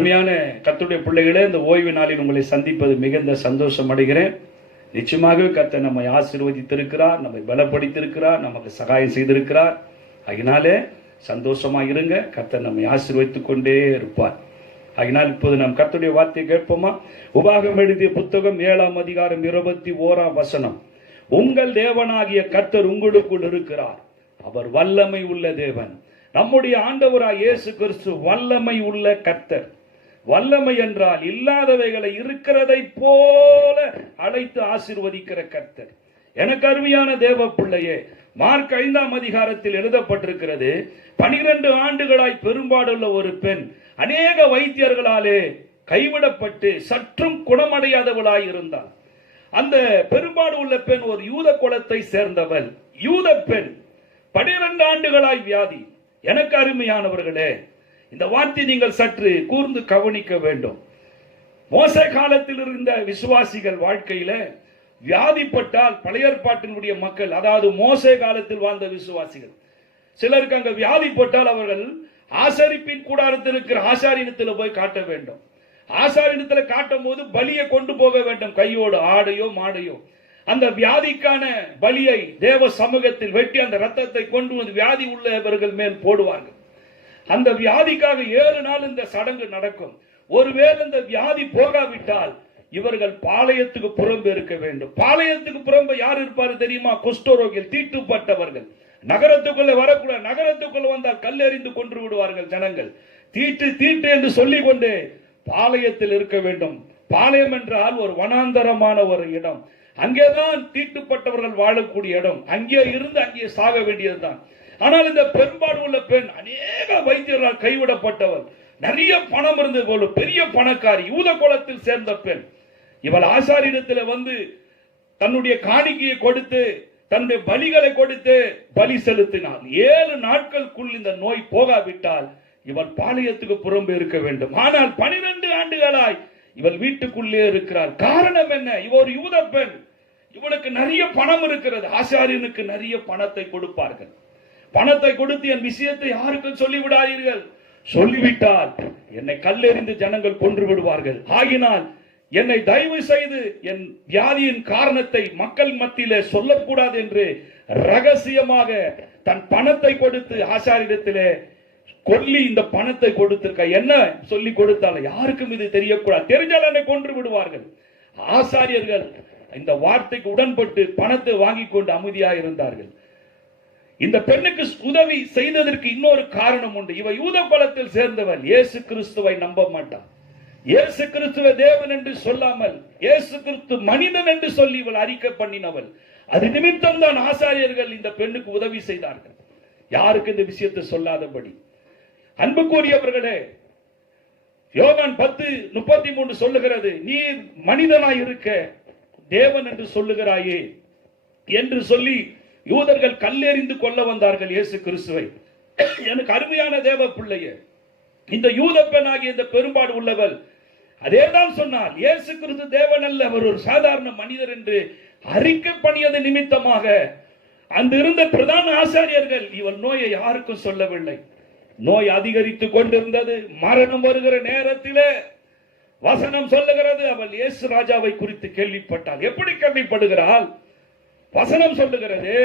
அருமையான கர்த்தருடைய பிள்ளைகளே, இந்த ஓய்வு நாளில் உங்களை சந்திப்பது மிகுந்த சந்தோஷம் அடைகிறேன். நிச்சயமாகவே கர்த்தர் நம்மை ஆசீர்வதித்திருக்கிறார், நம்மை பலப்படுத்தியிருக்கிறார், நமக்கு சகாயம் செய்திருக்கிறார். அதனாலே சந்தோஷமாக இருங்க. கர்த்தர் நம்மை ஆசீர்வதித்துக் கொண்டே இருப்பார். அதனால் இப்போது நாம் கர்த்தருடைய வார்த்தையை கேட்போமா? உபாகமம் எழுதிய புத்தகம் 7ஆம் அதிகாரம் 21ஆம் வசனம். உங்கள் தேவனாகிய கர்த்தர் உங்களுக்குள் இருக்கிறார். அவர் வல்லமை உள்ள தேவன். நம்முடைய ஆண்டவராய் இயேசு கிறிஸ்து வல்லமை உள்ள கர்த்தர். வல்லமை என்றால் இல்லாதவைகளை இருக்கிறதை போல அழைத்து ஆசீர்வதிக்கிற கர்த்தர். எனக்கு அருமையான தேவ பிள்ளையே, மார்க் 5ஆம் அதிகாரத்தில் எழுதப்பட்டிருக்கிறது, 12 ஆண்டுகளாய் பெரும்பாடுள்ள ஒரு பெண் அநேக வைத்தியர்களாலே கைவிடப்பட்டு சற்றும் குணமடையாதவளாய் இருந்தாள். அந்த பெரும்பாடு உள்ள பெண் ஒரு யூத குலத்தை சேர்ந்தவள். யூத பெண், 12 ஆண்டுகளாய் வியாதி. எனக்கு அருமையானவர்களே, இந்த வார்த்தை நீங்கள் சற்று கூர்ந்து கவனிக்க வேண்டும். மோசே காலத்தில் இருந்த விசுவாசிகள் வாழ்க்கையில வியாதிப்பட்டால், பழைய ஏற்பாட்டினுடைய மக்கள், அதாவது மோசே காலத்தில் வாழ்ந்த விசுவாசிகள், சிலருக்கு அங்க வியாதிப்பட்டால் அவர்கள் ஆசாரிப்பின் கூடாரத்தில் இருக்கிற ஆசாரியனத்தில் போய் காட்ட வேண்டும். ஆசாரியனத்தில் காட்டும் போது பலியை கொண்டு போக வேண்டும், கையோடு ஆடையோ மாடையோ. அந்த வியாதிக்கான பலியை தேவ சமூகத்தில் வெட்டி அந்த ரத்தத்தை கொண்டு வந்து வியாதி உள்ளவர்கள் மேல் போடுவார்கள். அந்த வியாதிக்காக 7 நாள் இந்த சடங்கு நடக்கும். ஒருவேளை இந்த வியாதி போகாவிட்டால் இவர்கள் பாளையத்துக்கு புறம்பு இருக்க வேண்டும். பாளையத்துக்கு புறம்பு யார் இருப்பாரு தெரியுமா? குஷ்டரோகிகள், தீட்டுப்பட்டவர்கள். நகரத்துக்குள்ள வரக்கூடாது. நகரத்துக்குள்ள வந்தால் கல்லெறிந்து கொன்று விடுவார்கள் ஜனங்கள். தீட்டு தீட்டு என்று சொல்லிக் கொண்டு பாளையத்தில் இருக்க வேண்டும். பாளையம் என்றால் ஒரு வனாந்தரமான ஒரு இடம். அங்கேதான் தீட்டுப்பட்டவர்கள் வாழக்கூடிய இடம். அங்கே இருந்து அங்கே சாக வேண்டியதுதான். ஆனால் இந்த பெரும்பாடு உள்ள பெண் அநேக வைத்தியர்களால் கைவிடப்பட்டவர், நிறைய பணம் இருந்தது போல, பெரிய பணக்காரி, யூத குலத்தில் சேர்ந்த பெண். இவள் ஆசாரியத்தில் வந்து தன்னுடைய காணிக்கையை கொடுத்து, தன்னுடைய பலிகளை கொடுத்து பலி செலுத்தினாள். 7 நாட்களுக்குள் இந்த நோய் போகாவிட்டால் இவள் பாளையத்துக்கு புறம்பு இருக்க வேண்டும். ஆனால் 12 ஆண்டுகளாய் இவள் வீட்டுக்குள்ளே இருக்கிறாள். காரணம் என்ன? இவ ஒரு யூத பெண். இவளுக்கு நிறைய பணம் இருக்கிறது. ஆசாரியனுக்கு நிறைய பணத்தை கொடுப்பார்கள். பணத்தை கொடுத்து என் விஷயத்தை யாருக்கும் சொல்லிவிடாதீர்கள், சொல்லிவிட்டால் என்னை கல்லெறிந்து ஜனங்கள் கொன்று விடுவார்கள். ஆகினால் என்னை தயவு செய்து என் வியாதியின் காரணத்தை மக்கள் மத்தியிலே சொல்லக்கூடாது என்று ரகசியமாக தன் பணத்தை கொடுத்து ஆசாரியத்திலே கொல்லி இந்த பணத்தை கொடுத்திருக்க. என்ன சொல்லி கொடுத்தாலும் யாருக்கும் இது தெரியக்கூடாது, தெரிஞ்சால் என்னை கொன்று விடுவார்கள். ஆசாரியர்கள் இந்த வார்த்தைக்கு உடன்பட்டு பணத்தை வாங்கி கொண்டு அமைதியாக இருந்தார்கள். இந்த பெண்ணுக்கு உதவி செய்ததற்கு இன்னொரு காரணம் உண்டு. இவ யூத குலத்தில் சேர்ந்தவள். இயேசு கிறிஸ்துவை நம்ப மாட்டான். இயேசு கிறிஸ்துவ தேவன் என்று சொல்லாமல் இயேசு கிறிஸ்து மனிதன் என்று சொல்லி இவள் அறிக்கை பண்ணினவள். அது நிமித்தம் தான் ஆசாரியர்கள் இந்த பெண்ணுக்கு உதவி செய்தார்கள், யாருக்கு இந்த விஷயத்தை சொல்லாதபடி. அன்புக்குரியவர்களே, யோவான் 10:33 சொல்லுகிறது, நீ மனிதனாய் இருக்க தேவன் என்று சொல்லுகிறாயே என்று சொல்லி யூதர்கள் கல்லெறிந்து கொள்ள வந்தார்கள் இயேசு கிறிஸ்துவை. எனக்கு அருமையான தேவ பிள்ளையே, இந்த யூத பெண்ணாகிய இந்த பெரும்பாடு உள்ளவள் அதேதான் சொன்னார். இயேசு கிறிஸ்து தேவன் அல்ல, அவர் ஒரு சாதாரண மனிதர் என்று அறிக்கை பண்ணியது நிமித்தமாக அந்த இருந்த பிரதான ஆசாரியர்கள் இவள் நோயை யாருக்கும் சொல்லவில்லை. நோய் அதிகரித்துக் கொண்டிருந்தது. மரணம் வருகிற நேரத்திலே வசனம் சொல்லுகிறது, அவள் இயேசு ராஜாவை குறித்து கேள்விப்பட்டாள். எப்படி கேள்விப்படுகிறாள்? வசனம் சொல்லுகிறது,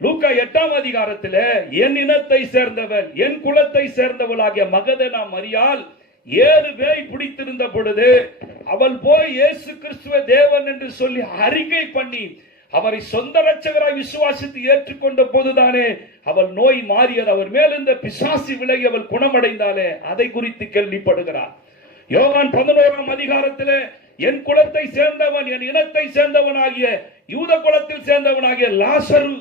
லூக்கா 8ஆம் அதிகாரத்தில், என் இனத்தை சேர்ந்தவள், என் குலத்தை சேர்ந்தவளாகிய மகதலேனா மரியாள் 7 பேய் பிடித்திருந்த பொழுது அவள் போய் இயேசு கிறிஸ்துவ தேவன் என்று சொல்லி அறிக்கை பண்ணி அவரை சொந்த இரட்சகராய் விசுவாசித்து ஏற்றுக்கொண்ட போதுதானே அவள் நோய் மாறியது. அவர் மேலிருந்த பிசாசு விலகி அவள் குணமடைந்தாலே அதை குறித்து கேள்விப்படுகிறார். யோவான் 11ஆம் அதிகாரத்தில், என் குலத்தை சேர்ந்தவன், என் இனத்தை சேர்ந்தவனாகிய யூத குலத்தில் சேர்ந்தவனாகிய லாசரு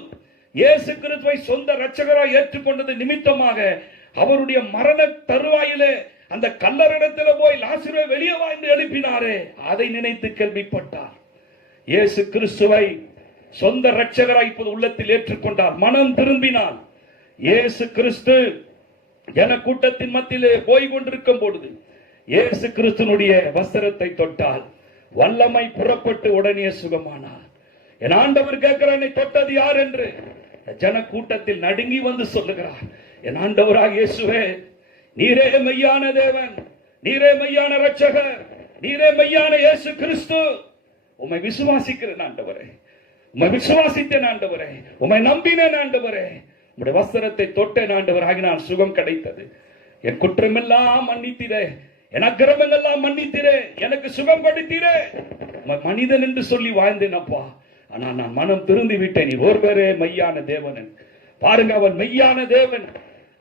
இயேசு கிறிஸ்துவை சொந்த இரட்சகராய் ஏற்றுக்கொண்டது நிமித்தமாக அவருடைய மரண தருவாயிலே அந்த கல்லறையிடத்தில் போய் லாசருவை வெளியே வாழ்ந்து எழுப்பினாரே, அதை நினைத்து கேள்விப்பட்டார். இயேசு கிறிஸ்துவை சொந்த இரட்சகராய் இப்போது உள்ளத்தில் ஏற்றுக்கொண்டார். மனம் திரும்பினார். இயேசு கிறிஸ்து என கூட்டத்தின் மத்தியிலே போய் கொண்டிருக்கும் பொழுது இயேசு கிறிஸ்துனுடைய வஸ்திரத்தை தொட்டால் வல்லமை புறப்பட்டு உடனே சுகமானார். என் ஆண்டவர் கேட்கிறார், என்னை தொட்டது யார் என்று. ஜன கூட்டத்தில் நடுங்கி வந்து சொல்லுகிறார், என் ஆண்டவராக இயேசுவே, நீரே மெய்யான தேவன், நீரே மெய்யான இரட்சகர், நீரே மெய்யான இயேசு கிறிஸ்து. உம்மை விசுவாசிக்கிறேன் ஆண்டவரே, உம்மை விசுவாசித்தேன் ஆண்டவரே, உம்மை நம்பினேன் ஆண்டவரே. உம்முடைய வஸ்திரத்தை தொட்டேன் ஆண்டவர், ஆகினால் சுகம் கிடைத்தது. என் குற்றமெல்லாம் மன்னித்தீரே, என் அக்கிரமங்கள்லாம் மன்னித்தீரே, எனக்கு சுகம் படுத்தீரே. மனிதன் என்று சொல்லி வாழ்ந்தேன் அப்பா, ஆனால் நான் மனம் திருந்தி விட்டேன். நீ ஒருவரே மெய்யான தேவன். பாருங்க, அவன் மெய்யான தேவன்.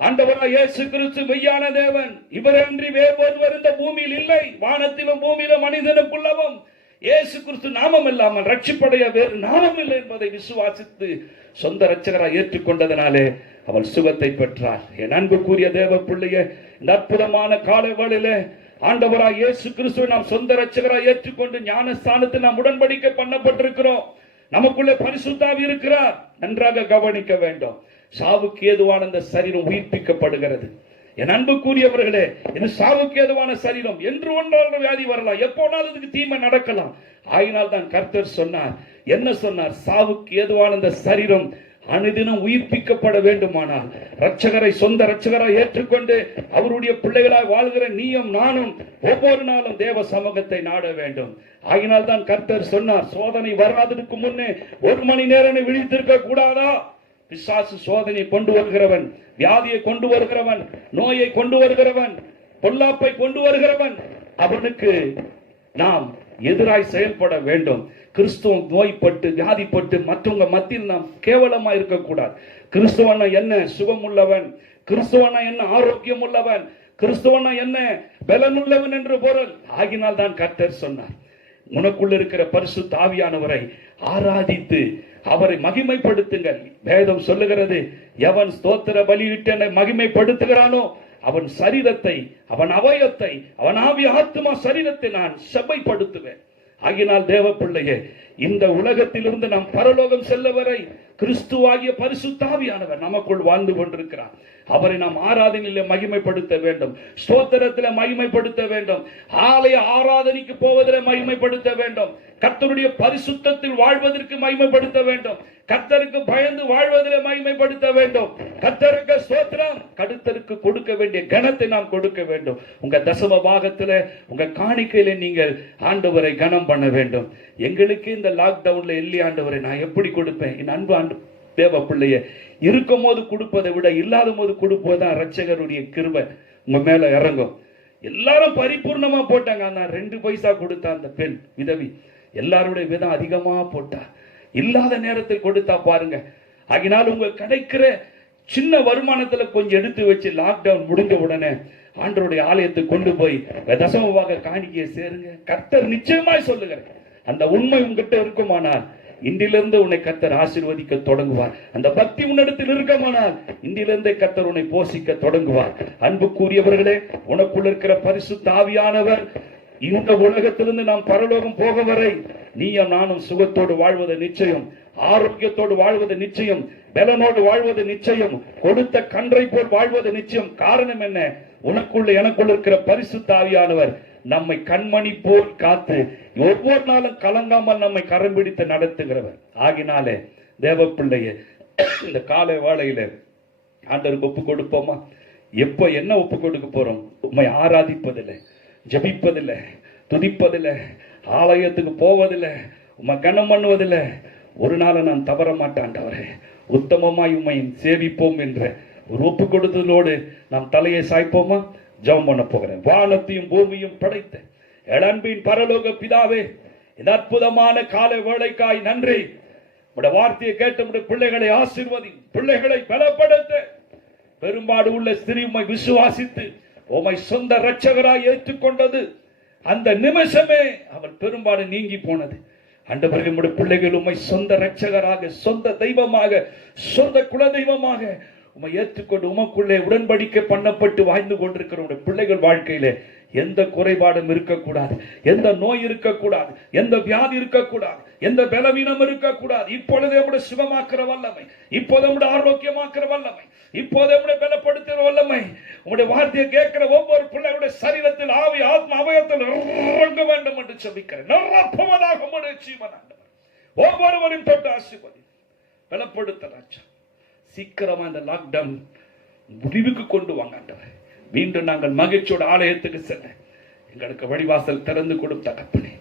ஆண்டவராய் இயேசு கிறிஸ்து மெய்யான தேவன். இவரன்றி வேறு ஒருவர் இந்த பூமியில் இல்லை, வானத்திலும் பூமியிலும் மனிதனுக்குள்ளவும். இயேசு கிறிஸ்து நாமம் இல்லாமல் ரட்சிப்படைய வேறு நாமம் இல்லை என்பதை விசுவாசித்து சொந்த ரட்சகராய் ஏற்றுக்கொண்டதனாலே அவள் சுகத்தை பெற்றாள். என் அன்பு கூறிய தேவ பிள்ளையே, இந்த அற்புதமான காலை வேளையிலே ஆண்டவராய் இயேசு கிறிஸ்துவை நாம் சொந்த ரட்சகராய் ஏற்றுக்கொண்டு ஞானஸ்தானத்தில் நாம் உடன்படிக்கை பண்ணப்பட்டிருக்கிறோம். நமக்குள்ளே பரிசுத்த ஆவி இருக்கிறார். நன்றாக கவனிக்க வேண்டும். சாவுக்கு ஏதுவான இந்த சரீரம் உயிர்ப்பிக்கப்படுகிறது. என் அன்பு கூறியவர்களே, இது சாவுக்கு ஏதுவான சரீரம். என்று ஒன்றால் வியாதி வரலாம், எப்போனாலும் இதுக்கு தீமை நடக்கலாம். ஆயினால் தான் கர்த்தர் சொன்னார். என்ன சொன்னார்? சாவுக்கு ஏதுவான இந்த சரீரம் அனுதினம் உயிர்ப்பிக்கப்பட வேண்டுமானால் ரட்சகரை சொந்த ரட்சகராய் ஏற்றுக்கொண்டு அவருடைய பிள்ளைகளாய் வாழ்கிற நீயும் நானும் ஒவ்வொரு நாளும் தேவ சமூகத்தை நாட வேண்டும். ஆகினால் தான் கர்த்தர் சொன்னார், சோதனை வராததுக்கு முன்னே 1 மணி நேரம் விழித்திருக்க கூடாதா? பிசாசு சோதனை கொண்டு வருகிறவன், வியாதியை கொண்டு வருகிறவன், நோயை கொண்டு வருகிறவன், பொல்லாப்பை கொண்டு வருகிறவன். அவனுக்கு நாம் எதிராய் செயல்பட வேண்டும். கிறிஸ்துவ நோய்பட்டு வியாதிப்பட்டு மற்றவங்க மத்தியில் நாம் கேவலமா இருக்கக்கூடாது. கிறிஸ்துவனா என்ன சுகம் உள்ளவன், கிறிஸ்துவனா என்ன ஆரோக்கியம் உள்ளவன், கிறிஸ்துவனா என்ன பலனுள்ளவன் என்று பொருள். ஆகினால் தான் கர்த்தர் சொன்னார், உனக்குள்ள இருக்கிற பரிசுத்த ஆவியானவரை ஆராதித்து அவரை மகிமைப்படுத்துங்கள். வேதம் சொல்லுகிறது, எவன் ஸ்தோத்திர பலியிட்டு என்னை மகிமைப்படுத்துகிறானோ அவன் சரீரத்தை, அவன் அவயத்தை, அவன் ஆவி ஆத்மா சரீரத்தை நான் செவ்வைப்படுத்துவேன். ஆகினால் தேவ பிள்ளையே, இந்த உலகத்திலிருந்து நாம் பரலோகம் செல்ல வரை கிறிஸ்துவாகிய பரிசுத்த ஆவியானவர் நமக்குள் வாழ்ந்து கொண்டிருக்கிறார். அவரை நாம் ஆராதனையிலே மகிமைப்படுத்த வேண்டும், ஸ்தோத்திரத்திலே மகிமைப்படுத்த வேண்டும், ஆலய ஆராதனைக்கு போவதிலே மகிமைப்படுத்த வேண்டும், கர்த்தருடைய பரிசுத்தத்தில் வாழ்வதற்கு மகிமைப்படுத்த வேண்டும், கர்த்தருக்கு பயந்து வாழ்வதிலே மகிமைப்படுத்த வேண்டும். கர்த்தருக்கு ஸ்தோத்திரம், கர்த்தருக்கு கொடுக்க வேண்டிய கனத்தை நாம் கொடுக்க வேண்டும். உங்க தசம பாகத்திலே, உங்க காணிக்கையில நீங்கள் ஆண்டவரை கனம் பண்ண வேண்டும். எங்களுக்கு இந்த லாக்டவுன்ல எல்லி ஆண்டவரை நான் எப்படி கொடுப்பேன்? என் அன்பு ஆண்டு தேவ பிள்ளைய, இருக்கும் போது கொடுப்பதை விட இல்லாத போது கொடுப்பதுதான் ரட்சகருடைய கிருபை உங்க மேல இறங்கும். எல்லாரும் பரிபூர்ணமா போட்டாங்க, ஆனா 2 பைசா கொடுத்தா அந்த பெண் விதவி எல்லாருடைய விதம் அதிகமா போட்டா, இல்லாத நேரத்தில் கொடுத்தா பாருங்க. ஆகினால் உங்க கிடைக்கிற சின்ன வருமானத்துல கொஞ்சம் எடுத்து வச்சு லாக்டவுன் முடிஞ்ச உடனே ஆண்டவருடைய ஆலயத்துக்கு கொண்டு போய் தசமபாக காணிக்கையை சேருங்க. கர்த்தர் நிச்சயமாய் சொல்லுகிறேன், அந்த உண்மை உங்ககிட்ட இருக்குமானால் இன்றிலிருந்து உன்னை கர்த்தர் ஆசீர்வதிக்க தொடங்குவார். அந்த பக்தி உன்னிடத்தில் இருக்குமானால் இன்றிலிருந்தே கர்த்தர் உன்னை போஷிக்க தொடங்குவார். அன்புக்குரியவர்களே, உனக்குள்ள இருக்கிற பரிசுத்த ஆவியானவர் இந்த உலகத்திலிருந்து நாம் பரலோகம் போக வரை நீயும் நானும் சுகத்தோடு வாழ்வது நிச்சயம், ஆரோக்கியத்தோடு வாழ்வது நிச்சயம், பலனோடு வாழ்வது நிச்சயம், கொடுத்த கன்றை போல் வாழ்வது நிச்சயம். காரணம் என்ன? உனக்குள்ள எனக்குள்ள இருக்கிற பரிசுத்த ஆவியானவர் நம்மை கண்மணி போல் காத்து ஒவ்வொரு நாளும் கலங்காமல் நம்மை கரம் பிடித்து நடத்துகிறவர். ஆகினாலே தேவ பிள்ளைய, இந்த காலை வேளையில ஆண்டவருக்கு ஒப்பு கொடுப்போமா? எப்ப என்ன ஒப்பு கொடுக்க போறோம்? உம்மை ஆராதிப்பதில்லை, ஜபிப்பதில்லை, துதிப்பதில்லை, ஆலயத்துக்கு போவதில்லை, உம்மை கனம் பண்ணுவதில்லை. ஒரு நாள் நான் தவற மாட்டாண்டவரே, உத்தமமாய் உம்மை சேவிப்போம் என்ற ஒரு ஒப்பு கொடுத்ததோடு நாம் தலையை சாய்ப்போமா? ஜெபம் பண்ண போகிறேன். வானத்தையும் பூமியும் படைத்த அன்பின் பரலோக பிதாவே, இந்த அற்புதமான காலை வேளைக்காய் நன்றி. உடைய வார்த்தையை கேட்ட உடைய பிள்ளைகளை ஆசீர்வதி, பிள்ளைகளை பலப்படுத்த. பெரும்பாடு உள்ள ஸ்திரீ உம்மை விசுவாசித்து உம்மை சொந்த இரட்சகராய் ஏற்றுக்கொண்டது அந்த நிமிஷமே அவள் பெரும்பாடு நீங்கி போனது. ஆண்டவரே, உம்முடைய பிள்ளைகள் உம்மை சொந்த இரட்சகராக, சொந்த தெய்வமாக, சொந்த குல தெய்வமாக உம்மை ஏற்றுக்கொண்டு உமக்குள்ளே உடன்படிக்கை பண்ணப்பட்டு வாழ்ந்து கொண்டிருக்கிற உடைய பிள்ளைகள் வாழ்க்கையிலே எந்த குறைபாடும் இருக்கக்கூடாது, எந்த நோய் இருக்கக்கூடாது, எந்த வியாதி இருக்கக்கூடாது, எந்த பலவீனம் இருக்கக்கூடாது. இப்பொழுதே உடைய சுகமாக்குற வல்லமை, இப்போது உடைய ஆரோக்கியமாக்குற வல்லமை, இப்போதே உடைய பலப்படுத்துகிற வல்லமை உடைய வார்த்தையை கேட்கிற ஒவ்வொரு பிள்ளைகளுடைய சரீரத்தில், ஆவி, ஆத்மா, அவயத்தில் இறங்க வேண்டும் என்று சொல்லிக்கிறேன். நிரப்புவதாக உம்முடைய ஜீவன் ஆண்டவர் ஒவ்வொருவரையும் தொட்டு ஆசீர்வதி, பலப்படுத்த ராஜா. சீக்கிரமா இந்த லாக்டவுன் முடிவுக்கு கொண்டு வாங்க ஆண்டவர். மீண்டும் நாங்கள் மகிழ்ச்சியோட ஆலயத்துக்கு செல்ல எங்களுக்கு வழிவாசல் திறந்து கொடும் தகப்பனே.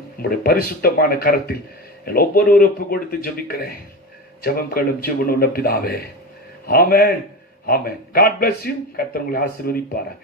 உங்களுடைய பரிசுத்தமான கரத்தில் ஒவ்வொரு ஒப்பு கொடுத்து ஜெபிக்கிறேன். ஜெபம் கேளும் ஜீவனுள்ள பிதாவே. ஆமென், ஆமென். God bless you. கர்த்தர் உங்களை ஆசீர்வதிப்பாராக.